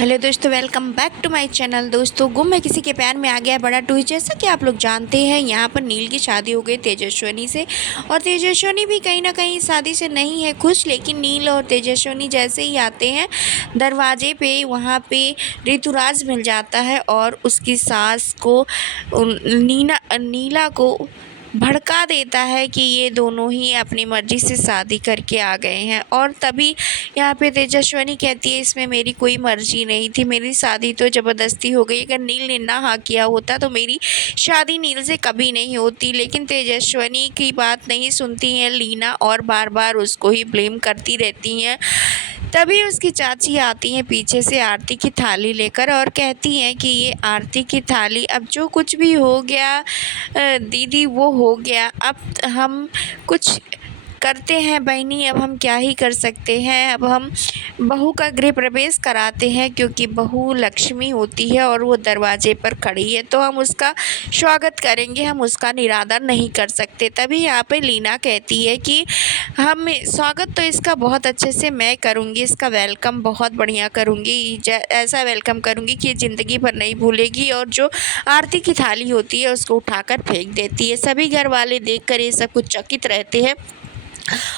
Hello दोस्तों, welcome back to my channel. दोस्तों, गुम है किसी के प्यार में आ गया बड़ा ट्विस्ट। जैसा कि आप लोग जानते हैं, यहाँ पर नील की शादी हो गई तेजस्विनी से, और तेजस्विनी भी कहीं ना कहीं शादी से नहीं है खुश। लेकिन नील और तेजस्विनी जैसे ही आते हैं दरवाजे पे, वहाँ पे ऋतुराज मिल जाता है और उसकी सास को नीला को भड़का देता है कि ये दोनों ही अपनी मर्ज़ी से शादी करके आ गए हैं। और तभी यहाँ पे तेजस्विनी कहती है, इसमें मेरी कोई मर्ज़ी नहीं थी, मेरी शादी तो ज़बरदस्ती हो गई। अगर नील ने ना हाँ किया होता तो मेरी शादी नील से कभी नहीं होती। लेकिन तेजस्विनी की बात नहीं सुनती हैं लीना और बार बार उसको ही ब्लेम करती रहती हैं। तभी उसकी चाची आती हैं पीछे से आरती की थाली लेकर और कहती हैं कि ये आरती की थाली, अब जो कुछ भी हो गया दीदी वो हो गया, अब हम कुछ करते हैं बहनी, अब हम क्या ही कर सकते हैं। अब हम बहू का गृह प्रवेश कराते हैं, क्योंकि बहू लक्ष्मी होती है और वो दरवाजे पर खड़ी है, तो हम उसका स्वागत करेंगे, हम उसका निरादर नहीं कर सकते। तभी यहाँ पे लीना कहती है कि हम स्वागत तो इसका बहुत अच्छे से मैं करूँगी, इसका वेलकम बहुत बढ़िया करूँगी, ऐसा वेलकम करूँगी कि ज़िंदगी भर नहीं भूलेगी। और जो आरती की थाली होती है उसको उठाकर फेंक देती है। सभी घर वाले देखकर ये सब कुछ चकित रहते हैं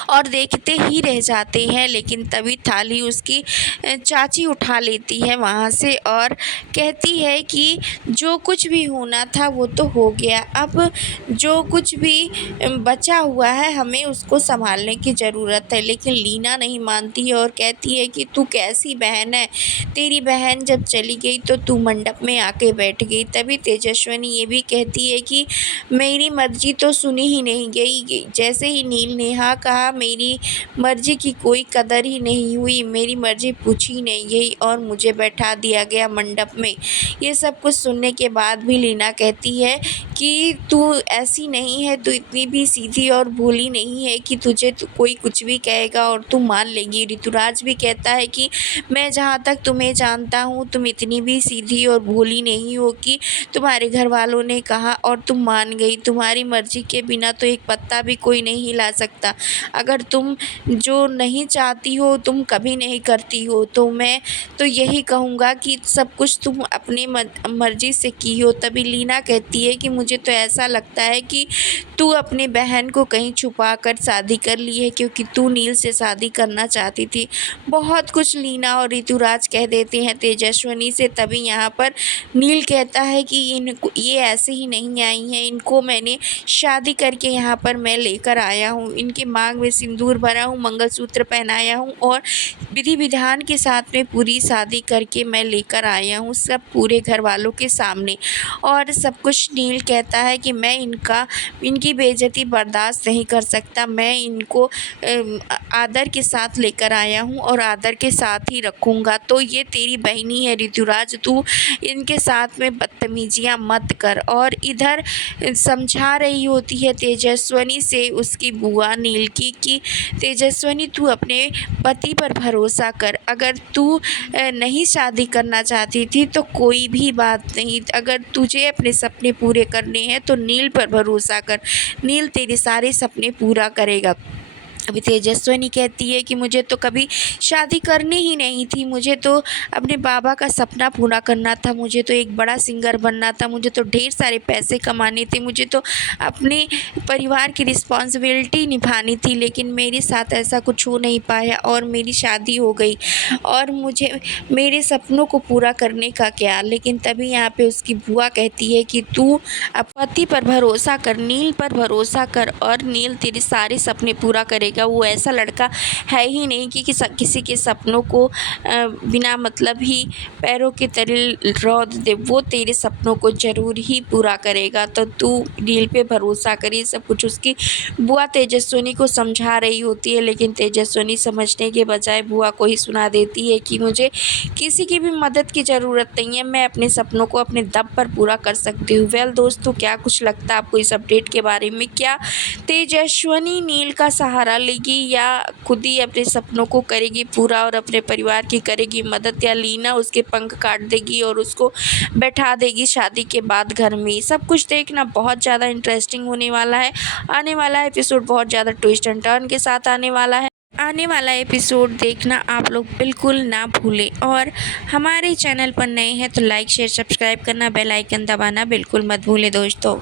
और देखते ही रह जाते हैं। लेकिन तभी थाली उसकी चाची उठा लेती है वहाँ से और कहती है कि जो कुछ भी होना था वो तो हो गया, अब जो कुछ भी बचा हुआ है हमें उसको संभालने की ज़रूरत है। लेकिन लीना नहीं मानती है और कहती है कि तू कैसी बहन है, तेरी बहन जब चली गई तो तू मंडप में आके बैठ गई। तभी तेजस्विनी ये भी कहती है कि मेरी मर्जी तो सुनी ही नहीं गई, जैसे ही नील ने हाँ कहा मेरी मर्जी की कोई कदर ही नहीं हुई, मेरी मर्जी पूछी नहीं गई और मुझे बैठा दिया गया मंडप में। ये सब कुछ सुनने के बाद भी लीना कहती है कि तू ऐसी नहीं है, तू इतनी भी सीधी और भोली नहीं है कि तुझे कोई कुछ भी कहेगा और तू मान लेगी। ऋतुराज भी कहता है कि मैं जहाँ तक तुम्हें जानता हूँ तुम इतनी भी सीधी और भोली नहीं हो कि तुम्हारे घर वालों ने कहा और तुम मान गई। तुम्हारी मर्जी के बिना तो एक पत्ता भी कोई नहीं हिला सकता। अगर तुम जो नहीं चाहती हो तुम कभी नहीं करती हो, तो मैं तो यही कहूँगा कि सब कुछ तुम अपनी मर्जी से की हो। तभी लीना कहती है कि मुझे तो ऐसा लगता है कि तू अपनी बहन को कहीं छुपा कर शादी कर ली है, क्योंकि तू नील से शादी करना चाहती थी। बहुत कुछ लीना और ऋतुराज कह देते हैं तेजस्विनी से। तभी यहाँ पर नील कहता है कि ये ऐसे ही नहीं आई हैं, इनको मैंने शादी करके यहाँ पर मैं लेकर आया हूँ, इनके मांग में सिंदूर भरा हूँ, मंगलसूत्र पहनाया हूँ और विधि विधान के साथ में पूरी शादी करके मैं लेकर आया हूँ, सब पूरे घर वालों के सामने। और सब कुछ नील कहता है कि मैं इनकी बेइज्जती बर्दाश्त नहीं कर सकता, मैं इनको आदर के साथ लेकर आया हूँ और आदर के साथ ही रखूँगा। तो ये तेरी बहनी है ऋतुराज, तू इनके साथ में बदतमीजियाँ मत कर। और इधर समझा रही होती है तेजस्विनी से उसकी बुआ नील की कि तेजस्विनी तू अपने पति पर भरोसा कर, अगर तू नहीं शादी करना चाहती थी तो कोई भी बात नहीं, अगर तुझे अपने सपने पूरे करने हैं तो नील पर भरोसा कर, नील तेरे सारे सपने पूरा करेगा। अभी तेजस्विनी कहती है कि मुझे तो कभी शादी करनी ही नहीं थी, मुझे तो अपने बाबा का सपना पूरा करना था, मुझे तो एक बड़ा सिंगर बनना था, मुझे तो ढेर सारे पैसे कमाने थे, मुझे तो अपने परिवार की रिस्पॉन्सिबिलिटी निभानी थी। लेकिन मेरे साथ ऐसा कुछ हो नहीं पाया और मेरी शादी हो गई और मुझे मेरे सपनों को पूरा करने का क्या। लेकिन तभी यहाँ पे उसकी बुआ कहती है कि तू पति पर भरोसा कर, नील पर भरोसा कर और नील तेरे सारे सपने पूरा करेगा। वो ऐसा लड़का है ही नहीं कि किसी के सपनों को बिना मतलब ही पैरों के तले रौंद दे, वो तेरे सपनों को ज़रूर ही पूरा करेगा, तो तू नील पे भरोसा करिए। सब कुछ उसकी बुआ तेजस्विनी को समझा रही होती है, लेकिन तेजस्विनी समझने के बजाय बुआ को ही सुना देती है कि मुझे किसी की भी मदद की ज़रूरत नहीं है, मैं अपने सपनों को अपने दम पर पूरा कर सकती हूँ। वेल दोस्तों, क्या कुछ लगता है आपको इस अपडेट के बारे में? क्या तेजस्विनी नील का सहारा लेगी या खुद ही अपने सपनों को करेगी पूरा और अपने परिवार की करेगी मदद, या लीना उसके पंख काट देगी और उसको बैठा देगी शादी के बाद घर में? सब कुछ देखना बहुत ज़्यादा इंटरेस्टिंग होने वाला है। आने वाला एपिसोड बहुत ज़्यादा ट्विस्ट एंड टर्न के साथ आने वाला है। आने वाला एपिसोड देखना आप लोग बिल्कुल ना भूलें और हमारे चैनल पर नए हैं तो लाइक शेयर सब्सक्राइब करना, बेल आइकन दबाना बिल्कुल मत भूलें दोस्तों।